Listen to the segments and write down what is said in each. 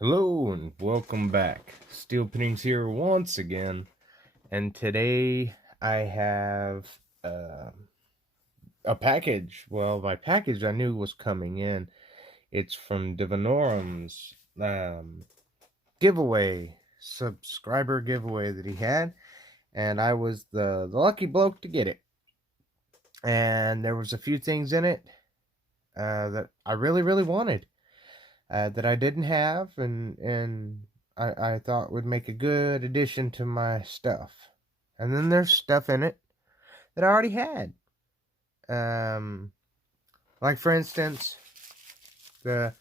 Hello and welcome back. Steel Pinnings here once again, and today I have a package. Well, my package I knew was coming in. It's from Divinorum's giveaway, subscriber giveaway that he had, and I was the lucky bloke to get it. And there was a few things in it that I really wanted. That I didn't have, and I thought would make a good addition to my stuff. And then there's stuff in it that I already had. Um, like for instance, the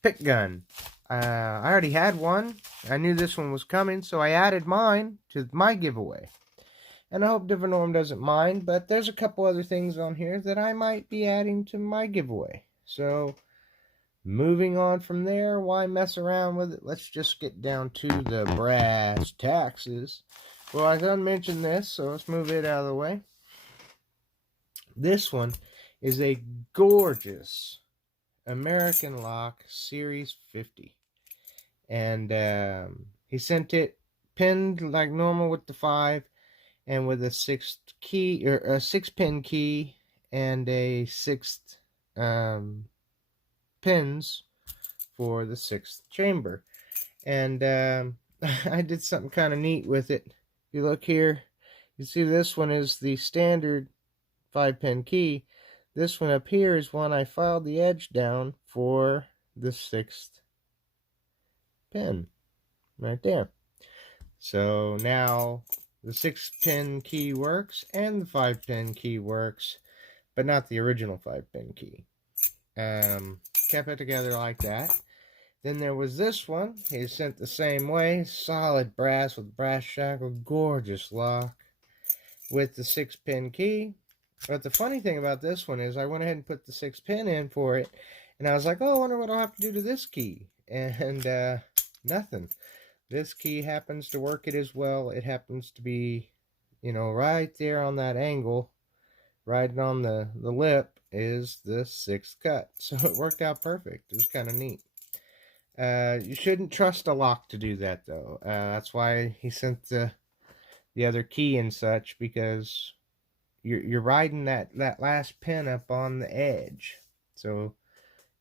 pick gun. I already had one. I knew this one was coming, so I added mine to my giveaway. And I hope Divinorum doesn't mind, but there's a couple other things on here that I might be adding to my giveaway. So moving on from there, why mess around with it? Let's just get down to the brass taxes. Well, I done mentioned this, so let's move it out of the way. This one is a gorgeous American Lock Series 50. And he sent it pinned like normal with the 5 and with a 6th key, or a 6-pin key and a 6th pins for the 6th chamber. And I did something kind of neat with it. If you look here, you see this one is the standard 5-pin key. This one up here is one I filed the edge down for the 6th pin right there. So now the 6-pin key works and the 5-pin key works, but not the original 5-pin key. Kept it together like that. Then there was this one. He sent the same way. Solid brass with brass shackle. Gorgeous lock with the 6-pin key. But the funny thing about this one is I went ahead and put the 6-pin in for it. And I was like, oh, I wonder what I'll have to do to this key. And nothing. This key happens to work it as well. It happens to be, right there on that angle. Right on the lip is the 6th cut. So it worked out perfect. It was kind of neat. You shouldn't trust a lock to do that, though. That's why he sent the other key and such, because you're riding that last pin up on the edge. So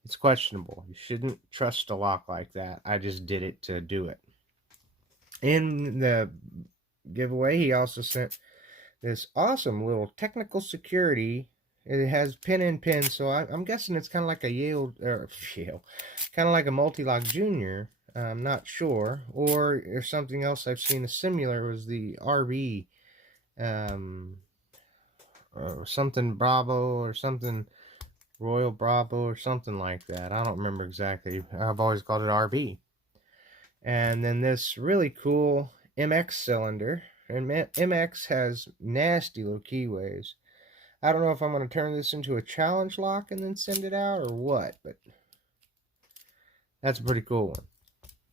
it's questionable. You shouldn't trust a lock like that. I just did it to do it. In the giveaway, he also sent this awesome little technical security. It has pin in pin, so I'm guessing it's kind of like a Yale, kind of like a Multi-Lock Junior. I'm not sure, or something else I've seen a similar was the RB, or something Bravo, or something Royal Bravo, or something like that. I don't remember exactly. I've always called it RB. And then this really cool MX cylinder. And MX has nasty little keyways. I don't know if I'm going to turn this into a challenge lock and then send it out or what, but that's a pretty cool one.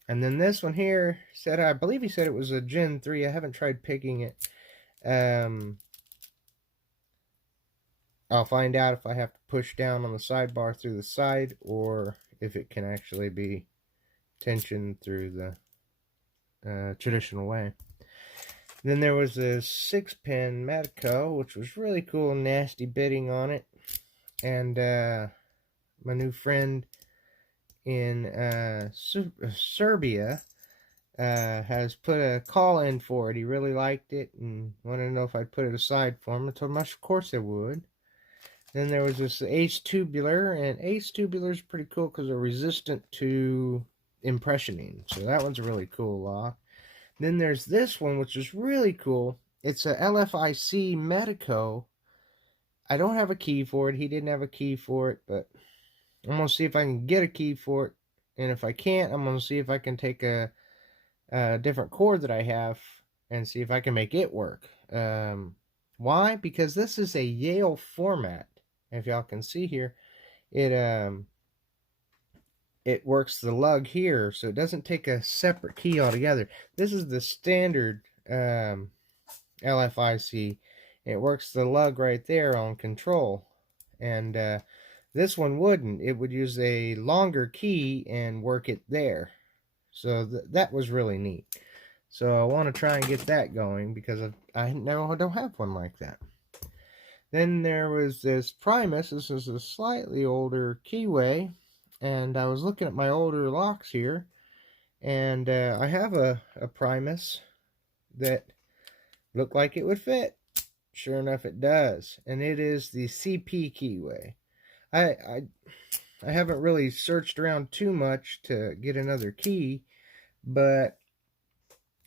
And then this one here said, I believe he said it was a Gen 3. I haven't tried picking it. I'll find out if I have to push down on the sidebar through the side or if it can actually be tensioned through the traditional way. Then there was a 6-pin Matico, which was really cool and nasty bitting on it. And my new friend in Serbia has put a call in for it. He really liked it and wanted to know if I'd put it aside for him. I told him, of course I would. Then there was this Ace Tubular, and Ace Tubular is pretty cool because they're resistant to impressioning. So that one's a really cool lock. Then there's this one, which is really cool. It's a LFIC Medico. I don't have a key for it. He didn't have a key for it, but I'm going to see if I can get a key for it. And if I can't, I'm going to see if I can take a different cord that I have and see if I can make it work. Why? Because this is a Yale format. If y'all can see here, it works the lug here, so it doesn't take a separate key altogether. This is the standard LFIC. It works the lug right there on control. And this one wouldn't. It would use a longer key and work it there. So that was really neat. So I want to try and get that going because I don't have one like that. Then there was this Primus. This is a slightly older keyway, and I was looking at my older locks here, and I have a Primus that looked like it would fit. Sure enough, it does, and it is the CP keyway. I haven't really searched around too much to get another key, but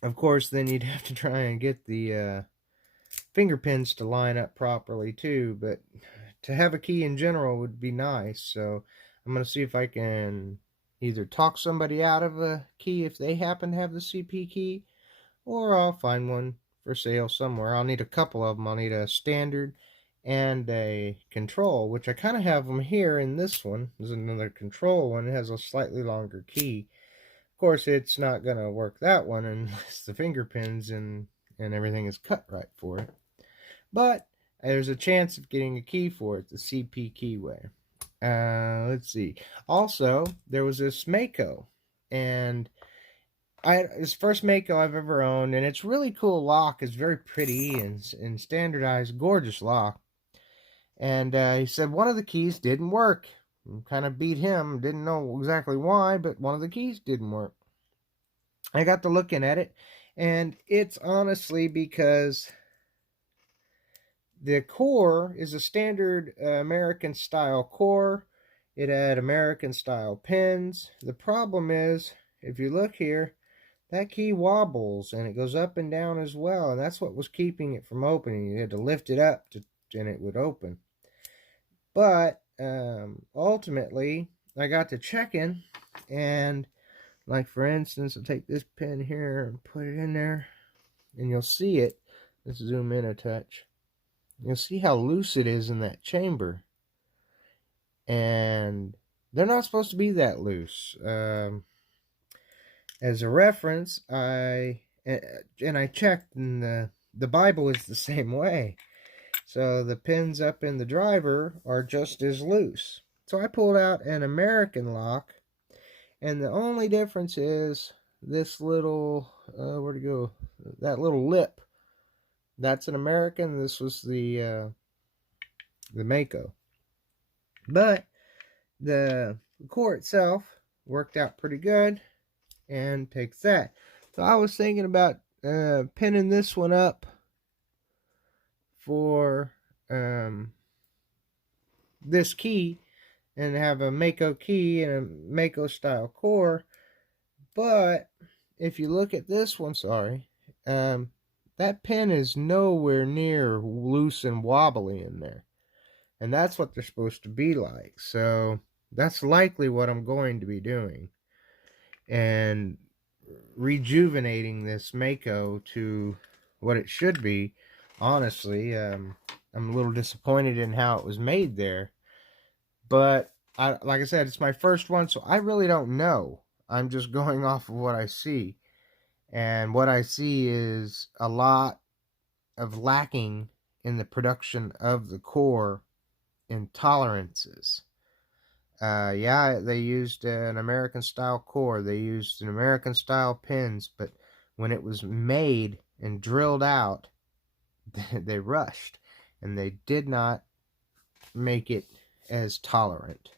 of course, then you'd have to try and get the finger pins to line up properly too. But to have a key in general would be nice. So I'm going to see if I can either talk somebody out of a key if they happen to have the CP key, or I'll find one for sale somewhere. I'll need a couple of them. I'll need a standard and a control, which I kind of have them here in this one. There's another control one. It has a slightly longer key. Of course, it's not going to work that one unless the finger pins and everything is cut right for it. But there's a chance of getting a key for it, the CP keyway. Let's see. Also, there was this Mako, and it's the first Mako I've ever owned, and it's really cool lock. It's very pretty and standardized, gorgeous lock. And he said one of the keys didn't work. Kind of beat him. Didn't know exactly why, but one of the keys didn't work. I got to looking at it, and it's honestly because the core is a standard American style core. It had American style pins. The problem is, if you look here, that key wobbles and it goes up and down as well, and that's what was keeping it from opening. You had to lift it up and it would open. But ultimately, I got to checking, and like for instance, I'll take this pin here and put it in there, and you'll see it. Let's zoom in a touch. You'll see how loose it is in that chamber, and they're not supposed to be that loose. As a reference, I checked, and the Bible is the same way. So the pins up in the driver are just as loose. So I pulled out an American lock, and the only difference is this little, where'd it go? That little lip. That's an American. This was the Mako. But the core itself worked out pretty good, and takes that. So I was thinking about pinning this one up for this key and have a Mako key and a Mako style core. But if you look at this one, that pin is nowhere near loose and wobbly in there, and that's what they're supposed to be like. So that's likely what I'm going to be doing, and rejuvenating this Mako to what it should be. Honestly, I'm a little disappointed in how it was made there, but like I said, it's my first one, so I really don't know. I'm just going off of what I see, and what I see is a lot of lacking in the production of the core in tolerances. Yeah, they used an American style core. They used an American style pins, but when it was made and drilled out, they rushed, and they did not make it as tolerant.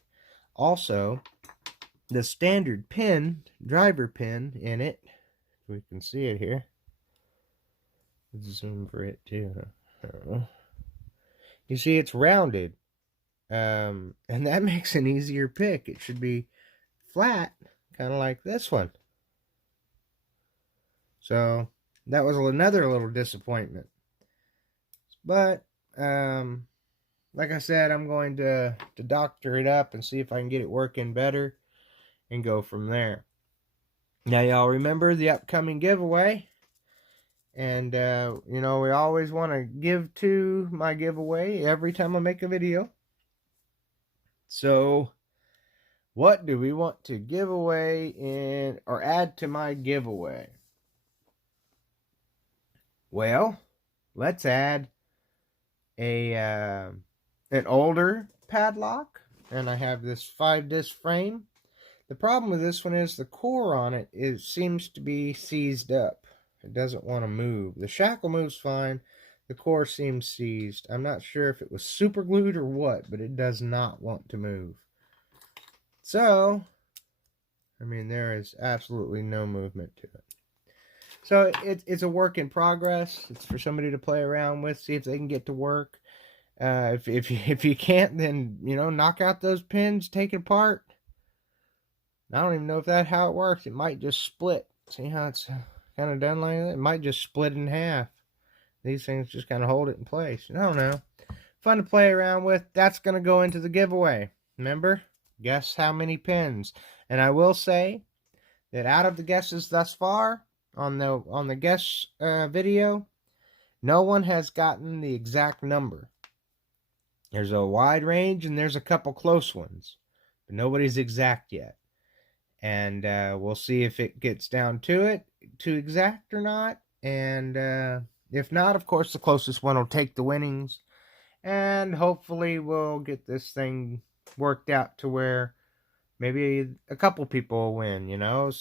Also, the standard pin, driver pin in it, we can see it here. Let's zoom for it too. You see it's rounded. And that makes an easier pick. It should be flat, kind of like this one. So that was another little disappointment. But like I said, I'm going to doctor it up and see if I can get it working better and go from there. Now, y'all remember the upcoming giveaway. And, we always want to give to my giveaway every time I make a video. So, what do we want to give away in or add to my giveaway? Well, let's add an older padlock, and I have this 5-disc frame The problem with this one is the core on it seems to be seized up. It doesn't want to move. The shackle moves fine. The core seems seized. I'm not sure if it was super glued or what, but it does not want to move. So, I mean, there is absolutely no movement to it. So it's a work in progress. It's for somebody to play around with, see if they can get to work. If you can't, then knock out those pins, take it apart. I don't even know if that's how it works. It might just split. See how it's kind of done like that? It might just split in half. These things just kind of hold it in place. I don't know. Fun to play around with. That's going to go into the giveaway. Remember? Guess how many pins. And I will say that out of the guesses thus far on the guess video, no one has gotten the exact number. There's a wide range and there's a couple close ones, but nobody's exact yet. And we'll see if it gets down to exact or not. And if not, of course, the closest one will take the winnings. And hopefully we'll get this thing worked out to where maybe a couple people will win,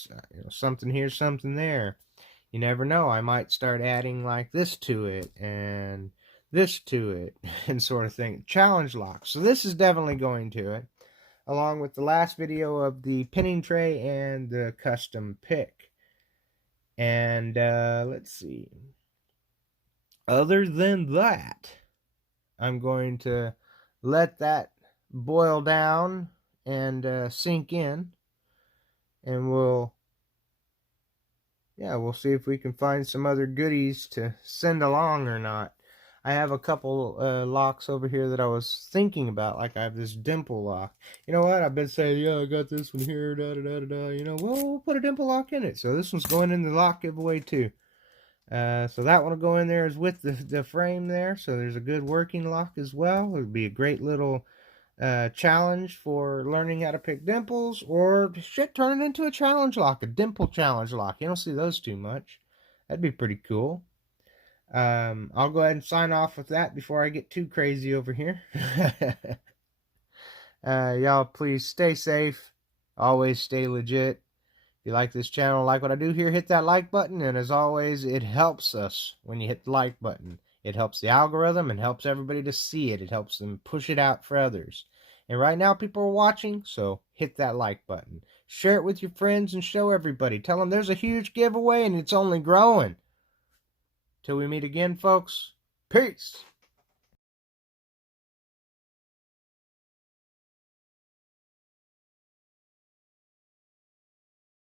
something here, something there. You never know. I might start adding like this to it and this to it and sort of thing. Challenge locks. So this is definitely going to it, along with the last video of the pinning tray and the custom pick. And let's see. Other than that, I'm going to let that boil down and sink in. And we'll see if we can find some other goodies to send along or not. I have a couple locks over here that I was thinking about. Like I have this dimple lock. You know what? I've been saying, yeah, I got this one here, well, we'll put a dimple lock in it. So this one's going in the lock giveaway too. So that one will go in there as with the frame there. So there's a good working lock as well. It would be a great little challenge for learning how to pick dimples, or shit, turn it into a challenge lock, a dimple challenge lock. You don't see those too much. That'd be pretty cool. I'll go ahead and sign off with that before I get too crazy over here. Y'all please stay safe. Always stay legit. If you like this channel, like what I do here, hit that like button. And as always, it helps us when you hit the like button. It helps the algorithm and helps everybody to see it. It helps them push it out for others. And right now, people are watching, so hit that like button. Share it with your friends and show everybody. Tell them there's a huge giveaway and it's only growing. Till we meet again, folks. Peace.